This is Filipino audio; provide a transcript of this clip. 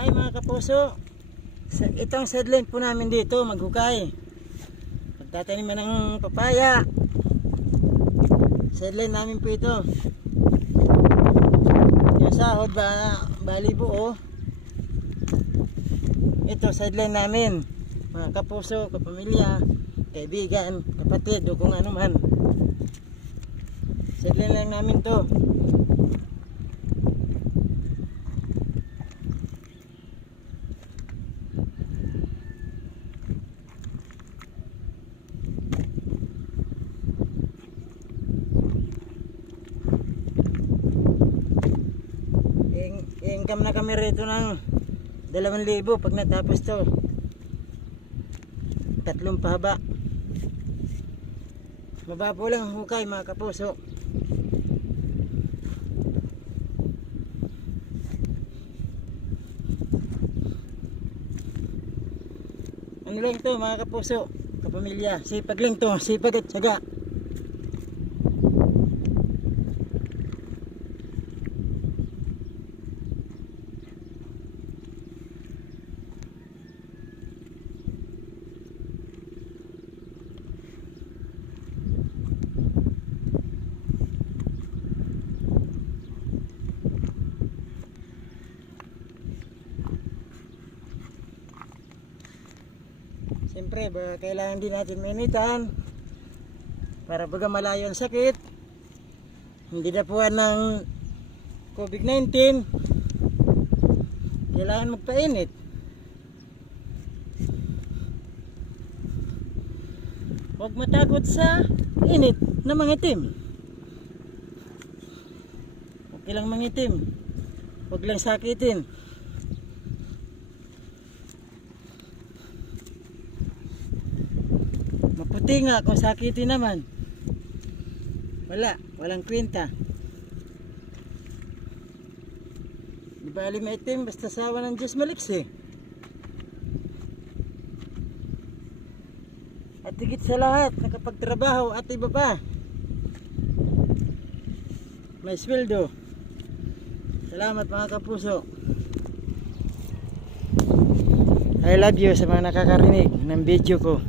Hi mga kapuso, itong sideline po namin dito maghukay. Pagtataniman ng papaya, sideline namin po ito. Yung sahod bali buo. Ito sideline namin mga kapuso, kapamilya, kaibigan, kapatid o kung ano man. Sideline lang namin to. Income na kami rito ng 2,000 pag natapos to. 3 pahaba. Mababaw lang ang hukay mga kapuso. Ano lang to mga kapuso, kapamilya, sipag lang to, sipag at syaga. Siyempre, kailangan din natin mainitan para baga malayo ang sakit, hindi dapuan ng COVID-19. Kailangan magpainit. Huwag matakot sa init na mangitim. Okay lang mangitim, huwag lang sakitin. Maputi nga kung sakitin naman, walang kwenta. Di bali maitim basta sawa ng Diyos maliksi. At higit sa lahat, nakapagtrabaho at iba pa, may sweldo. Salamat mga kapuso. I love you sa mga nakakarinig ng video ko.